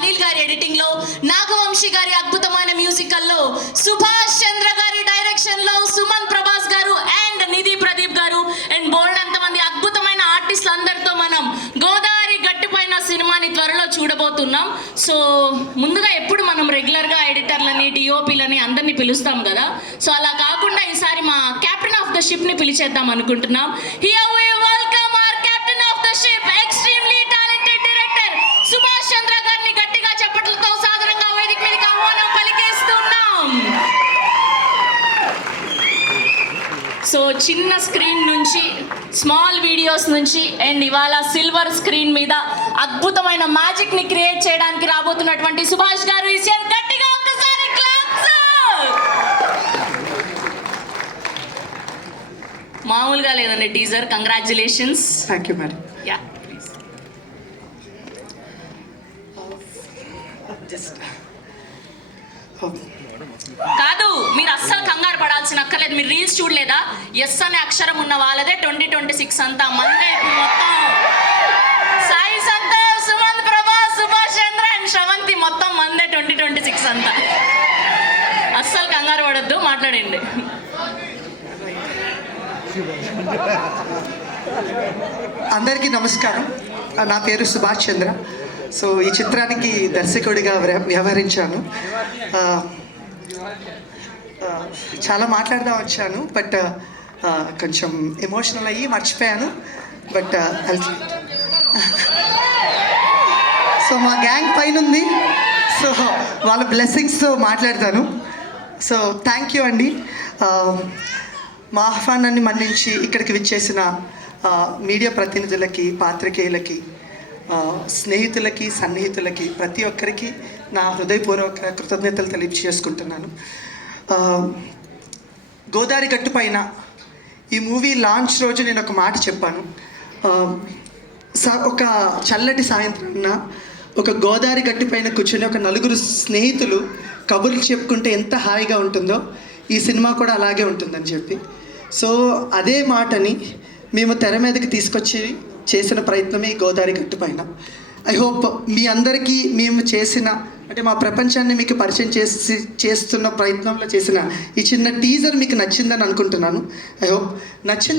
అనిల్ గారి ఎడిటింగ్ లో, నాగవంశీ గారి అద్భుతమైన మ్యూజికల్లో, సుభాష్ చంద్ర గారి డైరెక్షన్ లో, సుమన్ ప్రభాస్ గారు అండ్ నిధి ప్రదీప్ గారు అండ్ బోల్డ్ అంతమంది అద్భుతమైన ఆర్టిస్టులు అందరితో మనం గోదావరి గట్టుపైన సినిమాని త్వరలో చూడబోతున్నాం. సో ముందుగా ఎప్పుడు మనం రెగ్యులర్గా ఎడిటర్లని, డిఓపిలని అందరినీ పిలుస్తాం కదా. సో అలా కాకుండా ఈసారి మా కెప్టెన్ ఆఫ్ ద షిప్ ని పిలిచేద్దాం అనుకుంటున్నాం. Here we welcome our captain of the ship, extremely talented director Subhash Chandra గారిని గట్టిగా చప్పట్లతో సాదరంగా వేదిక మీదకి ఆహ్వానం పలికేస్తున్నాం. సో చిన్న స్క్రీన్ నుంచి, స్మాల్ వీడియోస్ నుంచి అండ్ ఇవాళ సిల్వర్ స్క్రీన్ మీద అద్భుతమైన మ్యాజిక్ ని క్రియేట్ చేయడానికి రాబోతున్నటువంటి సుభాష్ గారు గట్టిగా ఒక్కసారి క్లాప్స్. మామూలుగా లేదండి teaser. Congratulations. Thank you madam. Yeah కాదు, మీరు అస్సలు కంగారు పడాల్సిన అక్కర్లేదు. మీరు రీల్స్ చూడలేదా? ఎస్ అనే అక్షరం ఉన్న వాళ్ళదే 2026 అంతా మందే మొత్తం. సాయి సంతోష్, సుమంత్ ప్రభాస్, సుభాష్ చంద్ర అండ్ శ్రవంతి మొత్తం మందే 2026 అంతా. అస్సలు కంగారు పడద్దు, మాట్లాడండి. అందరికీ నమస్కారం. నా పేరు సుభాష్ చంద్ర. సో ఈ చిత్రానికి దర్శకుడిగా వ్యవహరించాను. చాలా మాట్లాడదాం వచ్చాను, బట్ కొంచెం ఎమోషనల్ అయ్యి మర్చిపోయాను. బట్ సో మా గ్యాంగ్ పైన ఉంది, సో వాళ్ళ బ్లెస్సింగ్స్తో మాట్లాడతాను. సో థ్యాంక్ యూ అండి. మా ఆహ్వానాన్ని మన్నించి ఇక్కడికి విచ్చేసిన మీడియా ప్రతినిధులకి, పాత్రికేయులకి, స్నేహితులకి, సన్నిహితులకి, ప్రతి ఒక్కరికి నా హృదయపూర్వక కృతజ్ఞతలు తెలియజేసుకుంటున్నాను. గోదావరి గట్టు పైన ఈ మూవీ లాంచ్ రోజు నేను ఒక మాట చెప్పాను. ఒక చల్లటి సాయంత్రం ఒక గోదావరి గట్టు పైన కూర్చొని ఒక నలుగురు స్నేహితులు కబుర్లు చెప్పుకుంటే ఎంత హాయిగా ఉంటుందో ఈ సినిమా కూడా అలాగే ఉంటుందని చెప్పి, సో అదే మాటని మేము తెర మీదకి తీసుకొచ్చి చేసిన ప్రయత్నమే గోదావరి గట్టు పైన. ఐ హోప్ మీ అందరికీ మేము చేసిన, అంటే మా ప్రపంచాన్ని మీకు పరిచయం చేస్తున్న ప్రయత్నంలో చేసిన ఈ చిన్న టీజర్ మీకు నచ్చిందని అనుకుంటున్నాను. ఐ హోప్ నచ్చింది.